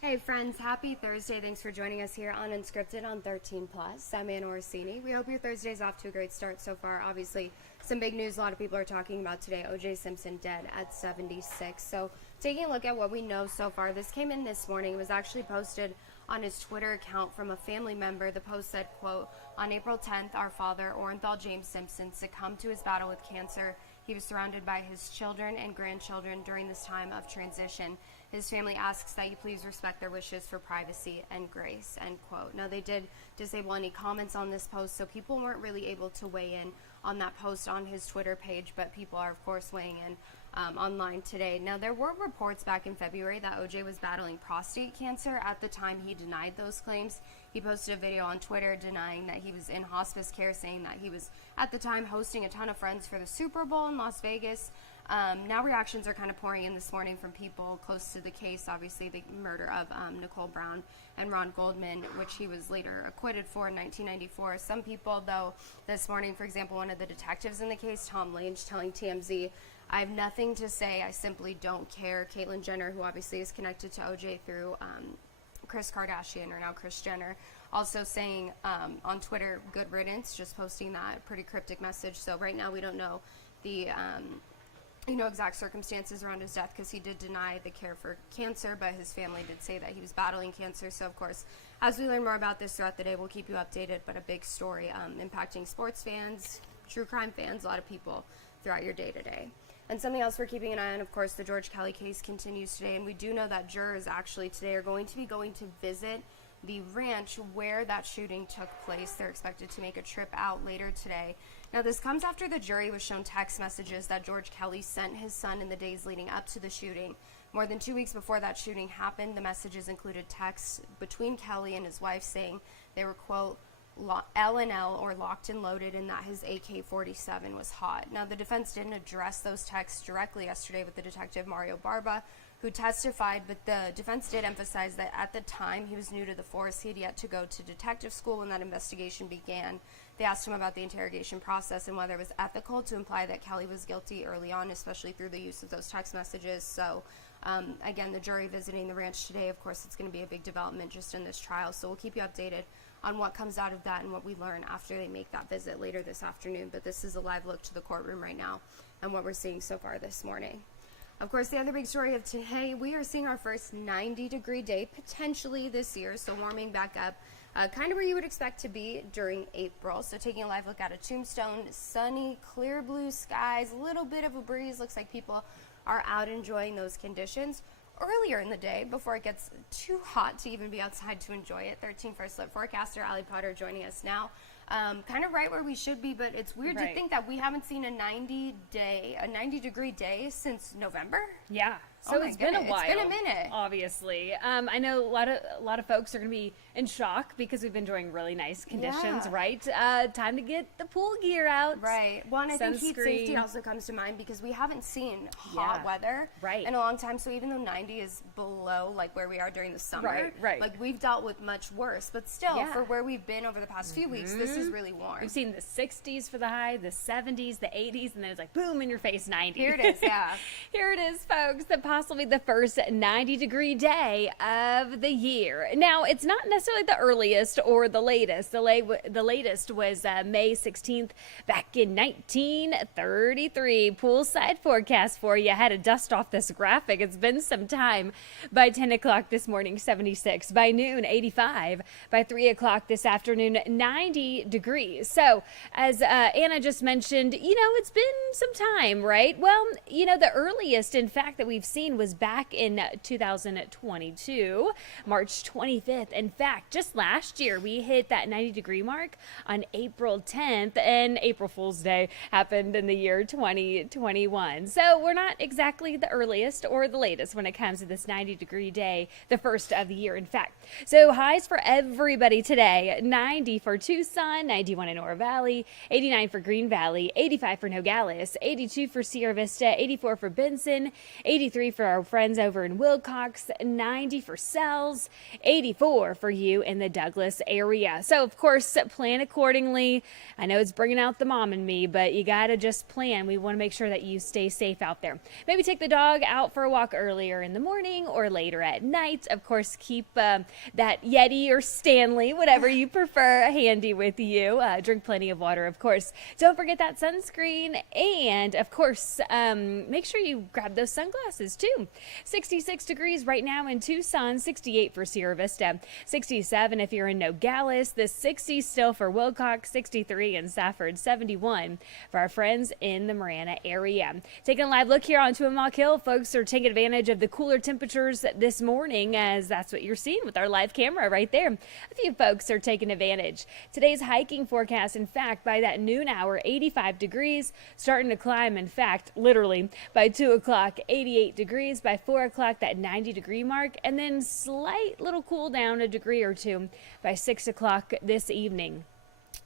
Hey friends, happy Thursday. Thanks for joining us here on Unscripted on 13 Plus. I'm Anna Orsini. We hope your Thursday's off to a great start so far. Obviously, some big news a lot of people are talking about today. O.J. Simpson dead at 76. So, taking a look at what we know so far, this came in this morning. It was actually posted on his Twitter account from a family member. The post said, quote, "On April 10th, our father, Orenthal James Simpson, succumbed to his battle with cancer. He was surrounded by his children and grandchildren during this time of transition. His family asks that you please respect their wishes for privacy and grace," end quote. Now, they did disable any comments on this post, so people weren't really able to weigh in on that post on his Twitter page, but people are, of course, weighing in online today. Now, there were reports back in February that OJ was battling prostate cancer. At the time, he denied those claims. He posted a video on Twitter denying that he was in hospice care, saying that he was, at the time, hosting a ton of friends for the Super Bowl in Las Vegas. Now reactions are kind of pouring in this morning from people close to the case, obviously the murder of Nicole Brown and Ron Goldman, which he was later acquitted for in 1994. Some people, though, this morning, for example, one of the detectives in the case, Tom Lange, telling TMZ, "I have nothing to say, I simply don't care." Caitlyn Jenner, who obviously is connected to OJ through Kris Kardashian, or now Kris Jenner, also saying on Twitter, "Good riddance," just posting that pretty cryptic message. So right now we don't know the exact circumstances around his death, because he did deny the care for cancer, but his family did say that he was battling cancer. So, of course, as we learn more about this throughout the day, we'll keep you updated, but a big story impacting sports fans, true crime fans, a lot of people throughout your day-to-day. And something else we're keeping an eye on, of course, the George Kelly case continues today, and we do know that jurors actually today are going to visit the ranch where that shooting took place. They're expected to make a trip out later today. Now, this comes after the jury was shown text messages that George Kelly sent his son in the days leading up to the shooting. More than 2 weeks before that shooting happened, the messages included texts between Kelly and his wife saying they were, quote, L&L, or locked and loaded, and that his AK-47 was hot. Now, the defense didn't address those texts directly yesterday with the detective Mario Barba, who testified, but the defense did emphasize that at the time he was new to the force. He had yet to go to detective school when that investigation began. They asked him about the interrogation process and whether it was ethical to imply that Kelly was guilty early on, especially through the use of those text messages. So, again, the jury visiting the ranch today, of course, it's going to be a big development just in this trial. So we'll keep you updated on what comes out of that and what we learn after they make that visit later this afternoon. But this is a live look to the courtroom right now and what we're seeing so far this morning. Of course, the other big story of today, we are seeing our first 90-degree day potentially this year, so warming back up, kind of where you would expect to be during April. So taking a live look at a Tombstone, sunny, clear blue skies, a little bit of a breeze. Looks like people are out enjoying those conditions earlier in the day before it gets too hot to even be outside to enjoy it. 13 First Look forecaster Ali Potter joining us now. Kind of right where we should be, but it's weird to think that we haven't seen a 90-degree day since November. Yeah. So it's been a while. It's been a minute. Obviously. I know a lot of folks are going to be in shock because we've been enjoying really nice conditions, right? Time to get the pool gear out. Right. Well, and I think heat safety also comes to mind because we haven't seen hot weather in a long time. So even though 90 is below like where we are during the summer, like we've dealt with much worse. But still, for where we've been over the past few weeks, this is really warm. We've seen the 60s for the high, the 70s, the 80s, and then it's like boom in your face 90. Here it is, yeah. Here it is, folks. Possibly the first 90-degree day of the year. Now, it's not necessarily the earliest or the latest. The latest was May 16th back in 1933. Poolside forecast for you. I had to dust off this graphic. It's been some time. By 10 o'clock this morning, 76. By noon, 85. By 3 o'clock this afternoon, 90 degrees. So, as Anna just mentioned, it's been some time, right? Well, the earliest, in fact, that we've seen was back in 2022, March 25th. In fact, just last year, we hit that 90-degree mark on April 10th, and April Fool's Day happened in the year 2021. So we're not exactly the earliest or the latest when it comes to this 90-degree day, the first of the year, in fact. So highs for everybody today: 90 for Tucson, 91 in Oro Valley, 89 for Green Valley, 85 for Nogales, 82 for Sierra Vista, 84 for Benson, 83 degree for our friends over in Wilcox, 90 for Sells, 84 for you in the Douglas area. So, of course, plan accordingly. I know it's bringing out the mom in me, but you got to just plan. We want to make sure that you stay safe out there. Maybe take the dog out for a walk earlier in the morning or later at night. Of course, keep that Yeti or Stanley, whatever you prefer, handy with you. Drink plenty of water, of course. Don't forget that sunscreen. And, of course, make sure you grab those sunglasses, too. 66 degrees right now in Tucson, 68 for Sierra Vista, 67 if you're in Nogales, the 60 still for Wilcox, 63 in Safford, 71 for our friends in the Marana area. Taking a live look here on Tuamaque Hill, folks are taking advantage of the cooler temperatures this morning, as that's what you're seeing with our live camera right there. A few folks are taking advantage. Today's hiking forecast, in fact, by that noon hour, 85 degrees, starting to climb, in fact, literally by 2 o'clock, 88 degrees, by 4 o'clock, that 90-degree mark, and then slight little cool down, a degree or two, by 6 o'clock this evening.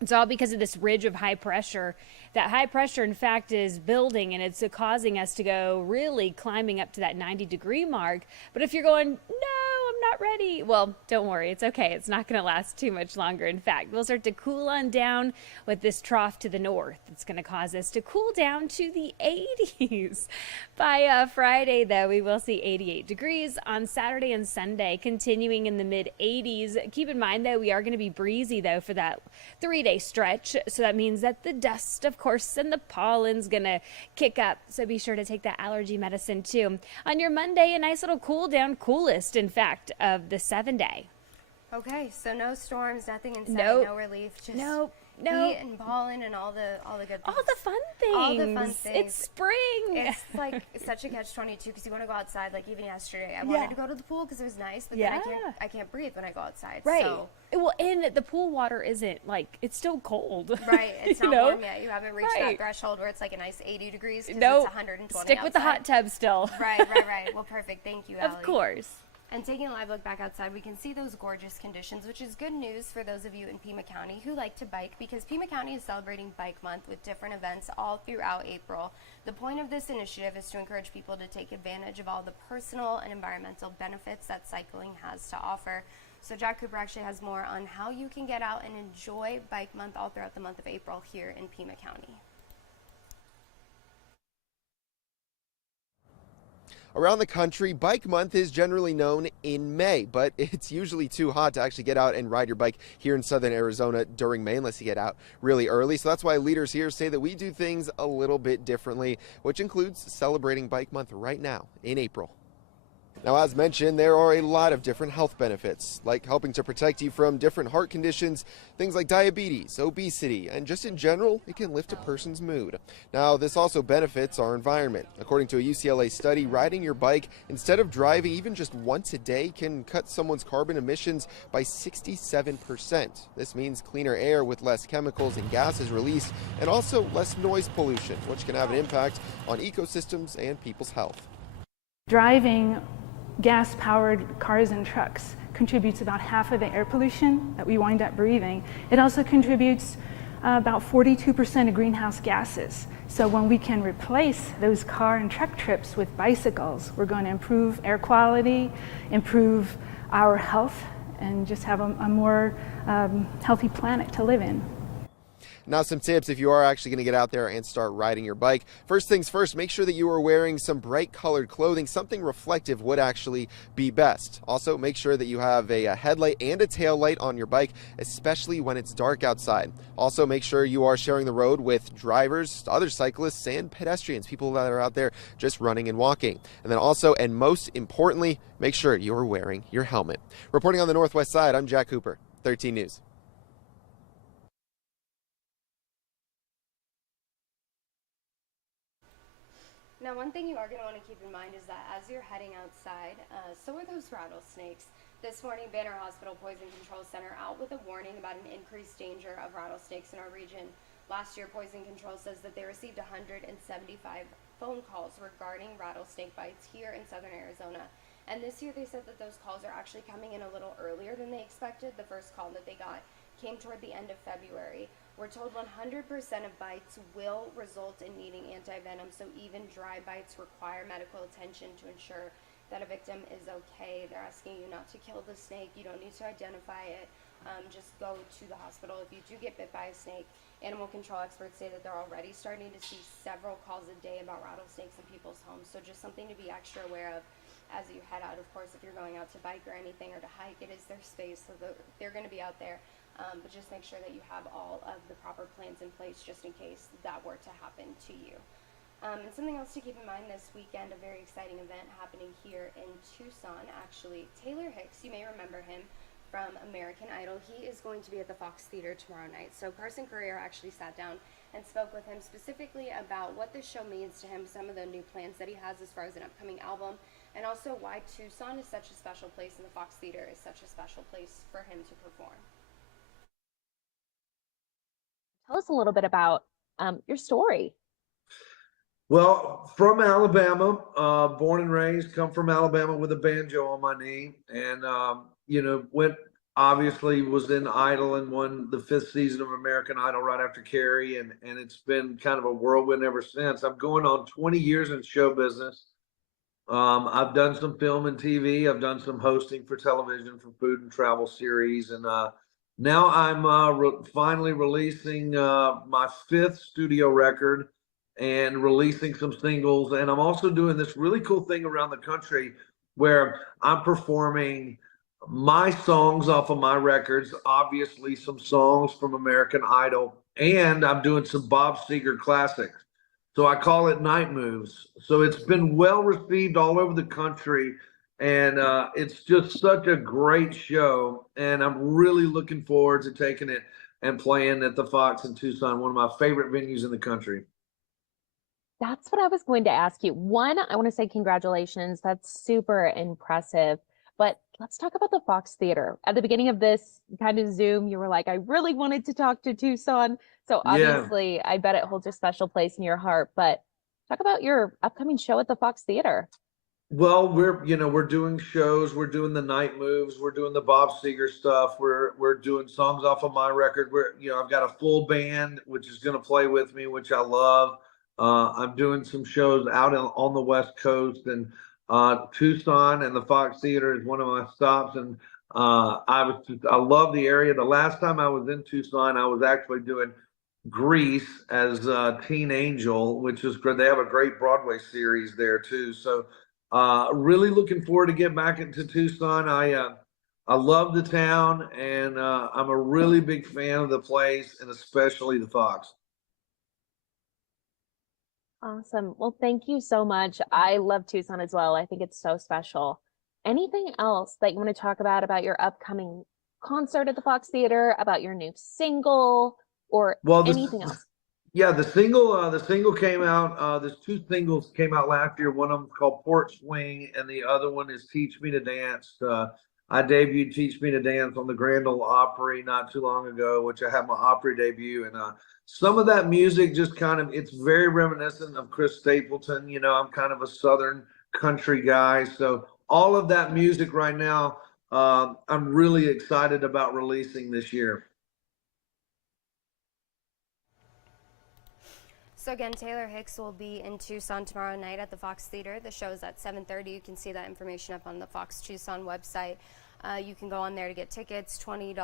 It's all because of this ridge of high pressure. That high pressure, in fact, is building, and it's causing us to go really climbing up to that 90-degree mark. But if you're going, no, I'm not ready, well, don't worry. It's okay. It's not going to last too much longer. In fact, we'll start to cool on down with this trough to the north. It's going to cause us to cool down to the 80s. By Friday, though, we will see 88 degrees on Saturday and Sunday, continuing in the mid-80s. Keep in mind, though, we are going to be breezy, though, for that 3-day stretch. So that means that the dust, of course, and the pollen's going to kick up. So be sure to take that allergy medicine, too. On your Monday, a nice little cool down, coolest, in fact, of the 7-day. Okay, so no storms, nothing in sight, Nope. no relief, just Nope. heat and pollen and all the good things. All the fun things. All the fun things. It's spring. It's like such a catch-22 because you want to go outside. Like even yesterday, I wanted to go to the pool because it was nice, but then I can't breathe when I go outside. Right. So. Well, and the pool water isn't like, it's still cold. Right. It's not warm yet. You haven't reached that Right. threshold where it's like a nice 80 degrees because Nope. it's 120 Stick with the hot outside. tub still. Right. Well, perfect. Thank you, Allie. Of course. And taking a live look back outside, we can see those gorgeous conditions, which is good news for those of you in Pima County who like to bike, because Pima County is celebrating Bike Month with different events all throughout April. The point of this initiative is to encourage people to take advantage of all the personal and environmental benefits that cycling has to offer. So Jack Cooper actually has more on how you can get out and enjoy Bike Month all throughout the month of April here in Pima County. Around the country, Bike Month is generally known in May, but it's usually too hot to actually get out and ride your bike here in southern Arizona during May unless you get out really early. So that's why leaders here say that we do things a little bit differently, which includes celebrating Bike Month right now in April. Now, as mentioned, there are a lot of different health benefits, like helping to protect you from different heart conditions, things like diabetes, obesity, and just in general, it can lift a person's mood. Now, this also benefits our environment. According to a UCLA study, riding your bike instead of driving even just once a day can cut someone's carbon emissions by 67%. This means cleaner air with less chemicals and gases released, and also less noise pollution, which can have an impact on ecosystems and people's health. Driving gas-powered cars and trucks contributes about half of the air pollution that we wind up breathing. It also contributes about 42% of greenhouse gases. So when we can replace those car and truck trips with bicycles, we're going to improve air quality, improve our health, and just have a more healthy planet to live in. Now, some tips if you are actually going to get out there and start riding your bike. First things first, make sure that you are wearing some bright colored clothing. Something reflective would actually be best. Also, make sure that you have a headlight and a tail light on your bike, especially when it's dark outside. Also, make sure you are sharing the road with drivers, other cyclists, and pedestrians, people that are out there just running and walking. And then also, and most importantly, make sure you are wearing your helmet. Reporting on the Northwest Side, I'm Jack Cooper, 13 News. Now, one thing you are going to want to keep in mind is that as you're heading outside, so are those rattlesnakes. This morning, Banner Hospital Poison Control Center out with a warning about an increased danger of rattlesnakes in our region. Last year, Poison Control says that they received 175 phone calls regarding rattlesnake bites here in southern Arizona. And this year, they said that those calls are actually coming in a little earlier than they expected. The first call that they got came toward the end of February. We're told 100% of bites will result in needing anti-venom, so even dry bites require medical attention to ensure that a victim is okay. They're asking you not to kill the snake. You don't need to identify it. Just go to the hospital. If you do get bit by a snake, animal control experts say that they're already starting to see several calls a day about rattlesnakes in people's homes, so just something to be extra aware of as you head out. Of course, if you're going out to bike or anything or to hike, it is their space, so they're going to be out there. But just make sure that you have all of the proper plans in place just in case that were to happen to you. And something else to keep in mind this weekend, a very exciting event happening here in Tucson, actually. Taylor Hicks, you may remember him from American Idol. He is going to be at the Fox Theater tomorrow night. So Carson Carrera actually sat down and spoke with him specifically about what this show means to him, some of the new plans that he has as far as an upcoming album, and also why Tucson is such a special place and the Fox Theater is such a special place for him to perform. Tell us a little bit about your story. Well, from Alabama, born and raised, come from Alabama with a banjo on my knee, and obviously was in Idol and won the 5th season of American Idol right after Carrie, and it's been kind of a whirlwind ever since. I'm going on 20 years in show business. I've done some film and TV. I've done some hosting for television for food and travel series, and now I'm finally releasing my 5th studio record and releasing some singles. And I'm also doing this really cool thing around the country where I'm performing my songs off of my records, obviously some songs from American Idol, and I'm doing some Bob Seger classics. So I call it Night Moves. So it's been well received all over the country, and it's just such a great show. And I'm really looking forward to taking it and playing at the Fox in Tucson, one of my favorite venues in the country. That's what I was going to ask you. One, I want to say congratulations. That's super impressive. But let's talk about the Fox Theater. At the beginning of this kind of Zoom, you were like, I really wanted to talk to Tucson. So obviously, yeah. I bet it holds a special place in your heart. But talk about your upcoming show at the Fox Theater. Well, we're doing shows. We're doing the Night Moves. We're doing the Bob Seger stuff. We're doing songs off of my record. I've got a full band, which is going to play with me, which I love. I'm doing some shows out on the West Coast, and Tucson and the Fox Theater is one of my stops. And I love the area. The last time I was in Tucson, I was actually doing Grease as Teen Angel, which is great. They have a great Broadway series there too. So really looking forward to get back into Tucson. I love the town, and I'm a really big fan of the place, and especially the Fox. Awesome. Well, thank you so much. I love Tucson as well. I think it's so special. Anything else that you want to talk about your upcoming concert at the Fox Theater, about your new single, or anything else? Yeah, the single came out. There's 2 singles came out last year. One of them is called Port Swing, and the other one is Teach Me to Dance. I debuted Teach Me to Dance on the Grand Ole Opry not too long ago, which I had my Opry debut. And some of that music just it's very reminiscent of Chris Stapleton. I'm kind of a Southern country guy. So all of that music right now, I'm really excited about releasing this year. So again, Taylor Hicks will be in Tucson tomorrow night at the Fox Theater. The show is at 7:30. You can see that information up on the Fox Tucson website. You can go on there to get tickets, $20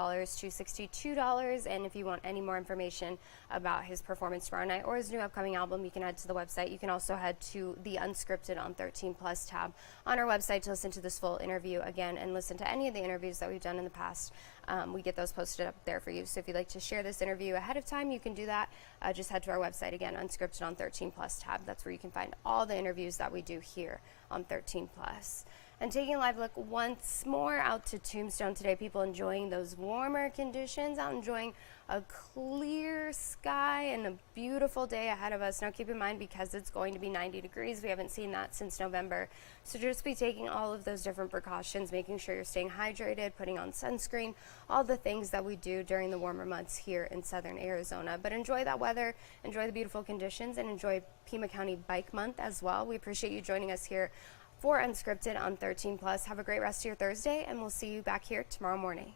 to $62. And if you want any more information about his performance tomorrow night or his new upcoming album, you can head to the website. You can also head to the Unscripted on 13 Plus tab on our website to listen to this full interview again and listen to any of the interviews that we've done in the past. We get those posted up there for you. So if you'd like to share this interview ahead of time, you can do that. Just head to our website again, Unscripted on 13 Plus tab. That's where you can find all the interviews that we do here on 13 Plus. And taking a live look once more out to Tombstone today, people enjoying those warmer conditions, out enjoying a clear sky and a beautiful day ahead of us. Now keep in mind, because it's going to be 90 degrees, we haven't seen that since November. So just be taking all of those different precautions, making sure you're staying hydrated, putting on sunscreen, all the things that we do during the warmer months here in southern Arizona. But enjoy that weather, enjoy the beautiful conditions, and enjoy Pima County Bike Month as well. We appreciate you joining us here for Unscripted on 13 Plus. Have a great rest of your Thursday, and we'll see you back here tomorrow morning.